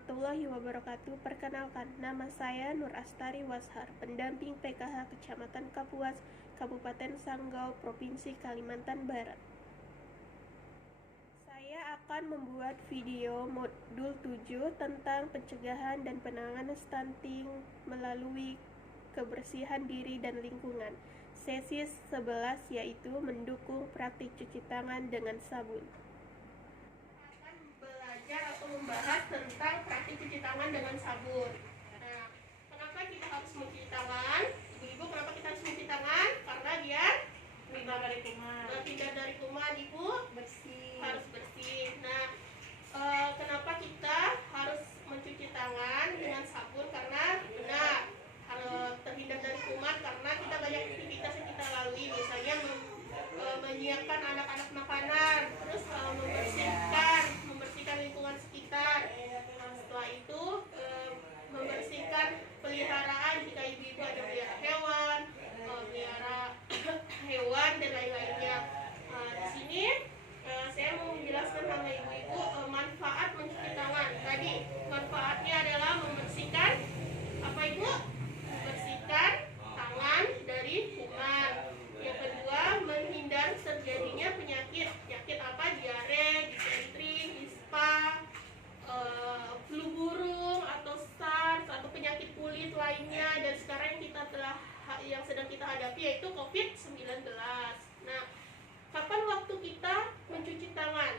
warahmatullahi wabarakatuh. Perkenalkan, nama saya Nur Astari Washar, pendamping PKH Kecamatan Kapuas, Kabupaten Sanggau, Provinsi Kalimantan Barat. Saya akan membuat video modul 7 tentang pencegahan dan penanganan stunting melalui kebersihan diri dan lingkungan. Sesi 11 yaitu mendukung praktik cuci tangan dengan sabun. Belajar atau membahas tentang praktik cuci tangan dengan sabun. Nah, kenapa kita harus mencuci tangan? Ibu-ibu, kenapa kita harus mencuci tangan? Karena dia tidak dari kuman, ibu harus bersih. Nah, kenapa kita harus mencuci tangan dengan sabun? Karena benar terhindar dari kuman, karena kita banyak aktivitas yang kita lalui, misalnya menyiapkan anak-anak makanan, terus membersihkan lingkungan sekitar. Setelah itu membersihkan peliharaan, jika ibu-ibu ada pelihara hewan dan lain-lainnya. Di sini saya mau menjelaskan sama ibu-ibu manfaat mencuci tangan. Tadi manfaatnya adalah membersihkan apa ibu? Membersihkan tangan dari kuman. Yang kedua, menghindar terjadinya penyakit apa? Diare, disentri, ispa, flu burung atau SARS atau penyakit kulit lainnya, dan sekarang yang sedang kita hadapi yaitu COVID-19. Nah, kapan waktu kita mencuci tangan?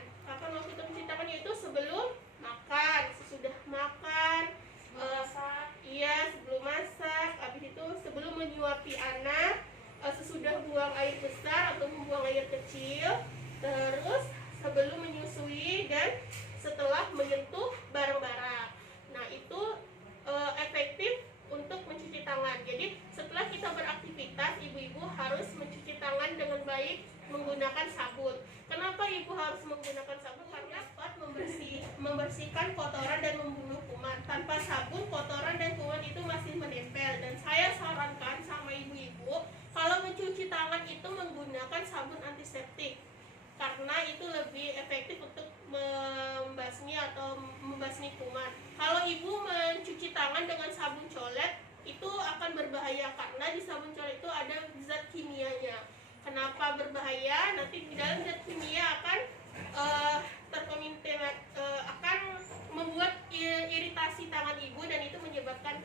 Yaitu sebelum makan, sesudah makan, sebelum masak, habis itu sebelum menyuapi anak, sesudah buang air besar atau membuang air kecil, terus sebelum menyusui, dan setelah menyentuh barang-barang. Nah, itu efektif untuk mencuci tangan. Jadi setelah kita beraktivitas, ibu-ibu harus mencuci tangan dengan baik menggunakan sabun. Kenapa ibu harus menggunakan sabun? Karena dapat membersihkan kotoran dan membunuh kuman. Tanpa sabun, kotoran dan kuman itu masih menempel. Dan saya sarankan sama ibu-ibu, kalau mencuci tangan itu menggunakan sabun antiseptik, karena itu lebih efektif untuk membasmi kuman. Kalau ibu mencuci tangan dengan sabun colet, itu akan berbahaya karena di sabun colet itu ada zat kimianya. Kenapa berbahaya? Nanti di dalam zat kimia akan akan membuat iritasi tangan ibu, dan itu menyebabkan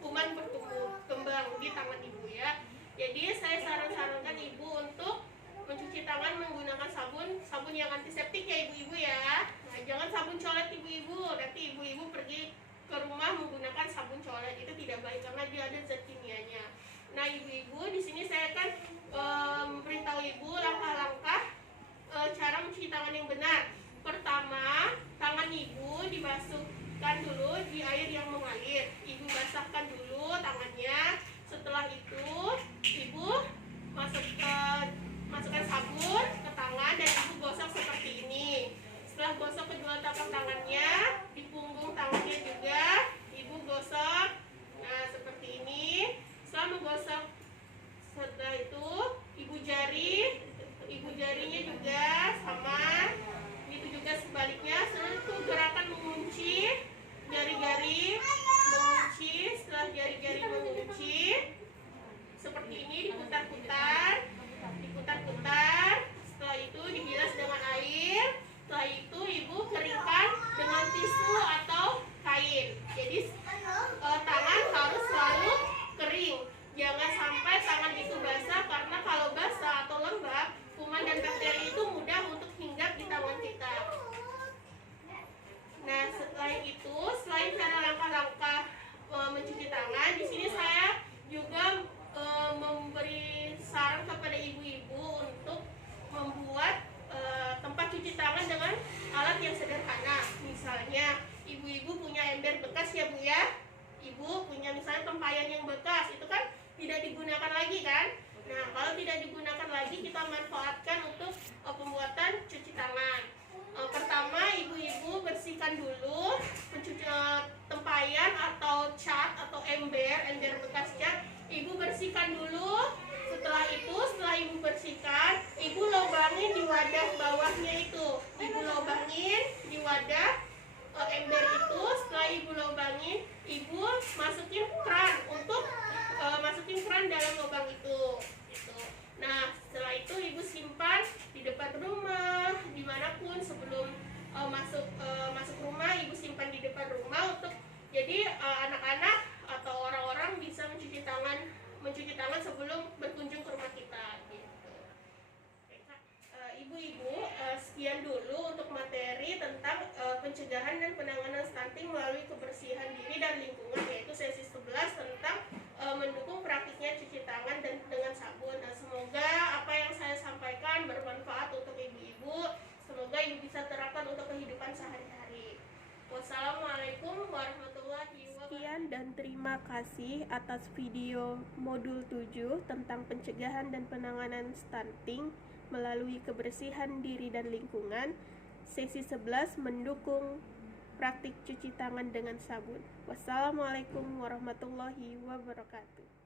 kuman bertumbuh kembang di tangan ibu ya. Jadi saya sarankan ibu untuk mencuci tangan menggunakan sabun yang antiseptik ya ibu-ibu ya. Nah, jangan sabun colet ibu-ibu. Nanti ibu-ibu pergi ke rumah menggunakan sabun colet, itu tidak baik karena dia ada zat kimianya. Nah, ibu-ibu, di sini saya akan memberitahu ibu langkah-langkah cara mencuci tangan yang benar. Pertama, tangan ibu dibasuhkan dulu di air yang mengalir. Ibu basahkan dulu tangannya. Setelah itu, ibu masukkan sabun ke tangan dan ibu gosok seperti ini. Setelah gosok kedua tapak tangannya, di punggung tangannya juga ibu gosok. Nah, seperti ini. Setelah menggosok, setelah itu ibu jarinya juga sama. Itu juga sebaliknya. Setelah itu gerakan mengunci jari-jari, mengunci. Setelah jari-jari mengunci, seperti ini diputar-putar. Setelah itu dibilas dengan air. Setelah itu ibu keringkan dengan tisu atau kain. Jadi tangan harus selalu kering. Jangan sampai tangan itu basah, karena kalau basah atau lembab, kuman dan bakteri itu mudah untuk hinggap di tangan kita. Nah, setelah itu, selain cara langkah-langkah mencuci tangan, di sini saya juga memberi saran kepada ibu-ibu untuk membuat tempat cuci tangan dengan alat yang sederhana. Misalnya ibu-ibu punya ember bekas ya bu ya, ibu punya misalnya tempayan yang bekas, itu kan tidak digunakan lagi kan. Nah, kalau tidak digunakan lagi, kita manfaatkan untuk pembuatan cuci tangan. Pertama, ibu-ibu bersihkan dulu tempayan atau cat atau ember bekas cat. Ibu bersihkan dulu. Setelah itu, setelah ibu bersihkan, ibu lubangin di wadah bawahnya itu. Ibu lubangin di wadah ember itu. Setelah ibu lubangin, ibu masukin keran untuk masukin keran dalam lubang itu gitu. Nah setelah itu ibu simpan di depan rumah, dimanapun sebelum masuk rumah, ibu simpan di depan rumah untuk jadi anak-anak atau orang-orang bisa mencuci tangan sebelum berkunjung ke rumah kita gitu. Ibu-ibu, sekian dulu untuk materi tentang pencegahan dan penanganan stunting melalui kebersihan diri dan lingkungan, yaitu sesi 11 tentang mendukung praktiknya cuci tangan dan dengan sabun. Nah, semoga apa yang saya sampaikan bermanfaat untuk ibu-ibu. Semoga ibu bisa terapkan untuk kehidupan sehari-hari. Wassalamualaikum warahmatullahi wabarakatuh. Sekian dan terima kasih atas video modul 7 tentang pencegahan dan penanganan stunting melalui kebersihan diri dan lingkungan. Sesi 11 mendukung praktik cuci tangan dengan sabun. Wassalamualaikum warahmatullahi wabarakatuh.